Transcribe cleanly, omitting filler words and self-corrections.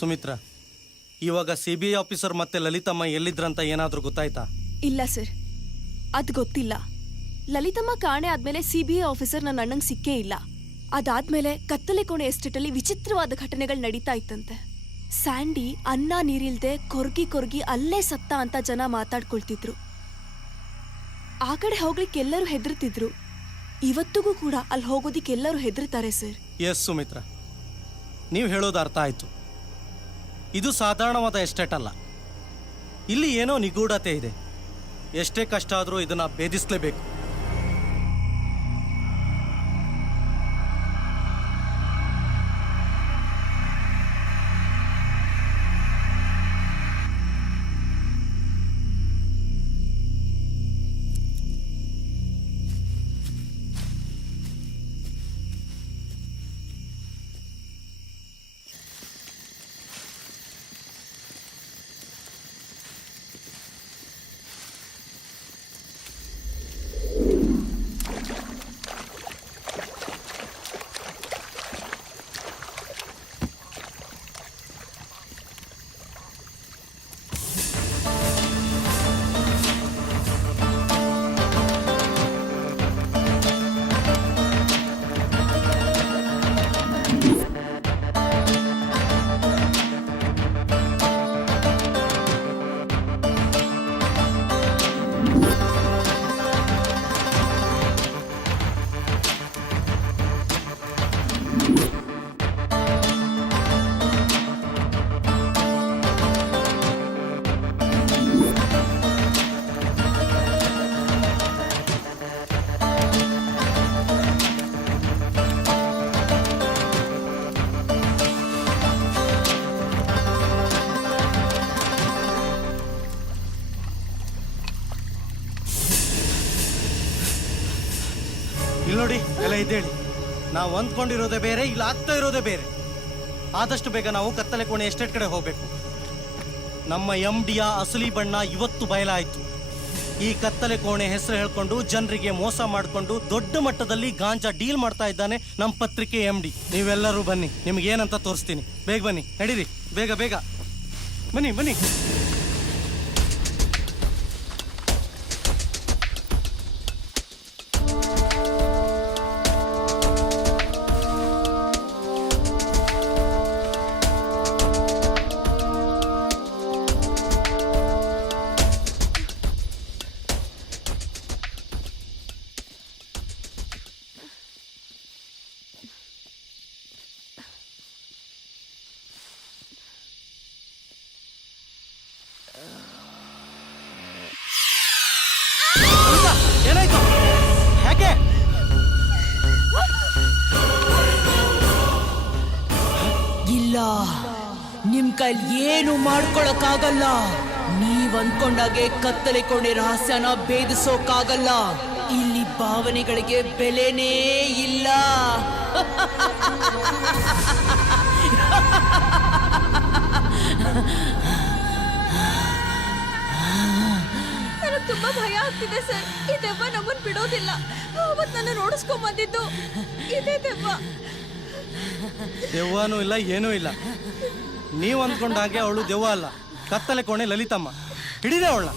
ಸುಮಿತ್ರಾ, ಇವಾಗ CBI officer ಮತ್ತೆ ಲಲಿತಮ್ಮ ಎಲ್ಲಿದ್ರಂತ ಏನಾದ್ರೂ ಗೊತ್ತಾಯ್ತಾ? ಇಲ್ಲ ಸರ್, ಅದು ಗೊತ್ತಿಲ್ಲ. ಲಲಿತಮ್ಮ ಕಾಣೆ ಆದ್ಮೇಲೆ CBI ಆಫೀಸರ್ ನನ್ನ ಅಣ್ಣಂಗೆ ಸಿಕ್ಕೇ ಇಲ್ಲ. ಅದಾದ್ಮೇಲೆ ಕತ್ತಲೆ ಕೋಣೆ ಎಸ್ಟೇಟಲ್ಲಿ ವಿಚಿತ್ರವಾದ ಘಟನೆಗಳು ನಡೀತಾ ಇತ್ತಂತೆ. ಸ್ಯಾಂಡಿ ಅನ್ನ ನೀರಿಲ್ದೆ ಕೊರ್ಗಿ ಅಲ್ಲೇ ಸತ್ತ ಅಂತ ಜನ ಮಾತಾಡ್ಕೊಳ್ತಿದ್ರು. ಆ ಕಡೆ ಹೋಗ್ಲಿಕ್ಕೆ ಎಲ್ಲರೂ ಹೆದರ್ತಿದ್ರು. ಇವತ್ತಿಗೂ ಕೂಡ ಅಲ್ಲಿ ಹೋಗೋದಿಕ್ಕೆ ಎಲ್ಲರೂ ಹೆದರ್ತಾರೆ ಸರ್. ಎಸ್ ಸುಮಿತ್ರಾ, ನೀವು ಹೇಳೋದು ಅರ್ಥ ಆಯ್ತು. ಇದು ಸಾಧಾರಣವಾದ ಎಸ್ಟೇಟ್ ಅಲ್ಲ. ಇಲ್ಲಿ ಏನೋ ನಿಗೂಢತೆ ಇದೆ. ಎಷ್ಟೇ ಕಷ್ಟ ಆದರೂ ಇದನ್ನ ಭೇದಿಸಲೇಬೇಕು. ಇಲ್ಲಿ ನೋಡಿ, ಎಲ್ಲ ಇದ್ದೇಳಿ. ನಾವು ಅಂದ್ಕೊಂಡಿರೋದೇ ಬೇರೆ, ಇಲ್ಲ ಆಗ್ತಾ ಇರೋದೇ ಬೇರೆ. ಆದಷ್ಟು ಬೇಗ ನಾವು ಕತ್ತಲೆ ಕೋಣೆ ಎಸ್ಟೇಟ್ ಕಡೆ ಹೋಗ್ಬೇಕು. ನಮ್ಮ MDಯ ಅಸಲಿ ಬಣ್ಣ ಇವತ್ತು ಬಯಲಾಯಿತು. ಈ ಕತ್ತಲೆ ಕೋಣೆ ಹೆಸರು ಹೇಳ್ಕೊಂಡು ಜನರಿಗೆ ಮೋಸ ಮಾಡಿಕೊಂಡು ದೊಡ್ಡ ಮಟ್ಟದಲ್ಲಿ ಗಾಂಜಾ ಡೀಲ್ ಮಾಡ್ತಾ ಇದ್ದಾನೆ ನಮ್ಮ ಪತ್ರಿಕೆ MD. ನೀವೆಲ್ಲರೂ ಬನ್ನಿ, ನಿಮ್ಗೆ ಏನಂತ ತೋರಿಸ್ತೀನಿ. ಬೇಗ ಬನ್ನಿ, ನಡೀರಿ, ಬೇಗ ಬೇಗ ಬನ್ನಿ ಬನ್ನಿ. ಏನಾಯ್ತು? ಯಾಕೆ? ಇಲ್ಲ, ನಿಮ್ ಕೈಲಿ ಏನು ಮಾಡ್ಕೊಳಕ್ಕಾಗಲ್ಲ. ನೀವ್ ಅಂದ್ಕೊಂಡಾಗೆ ಕತ್ತಲೆ ಕೋಣೆ ರಹಸ್ಯನ ಭೇದಿಸೋಕಾಗಲ್ಲ. ಇಲ್ಲಿ ಭಾವನೆಗಳಿಗೆ ಬೆಲೆನೇ ಇಲ್ಲ. ತುಂಬಾ ಭಯ ಆಗ್ತಿದೆ ಸರ್. ಈ ದೆವ್ವ ನಮ್ಮನ್ನು ಬಿಡೋದಿಲ್ಲ. ಅವತ್ತು ನನ್ನ ನೋಡಿಸ್ಕೊಂಡ್ ಬಂದಿದ್ದು ಇದೇ ದೆವ್ವ. ದೆವ್ವನೂ ಇಲ್ಲ, ಏನೂ ಇಲ್ಲ. ನೀವು ಅಂದ್ಕೊಂಡ ಹಾಗೆ ಅವಳು ದೆವ್ವ ಅಲ್ಲ, ಕತ್ತಲೆ ಕೋಣೆ ಲಲಿತಮ್ಮ. ಹಿಡಿದೆ ಅವಳ.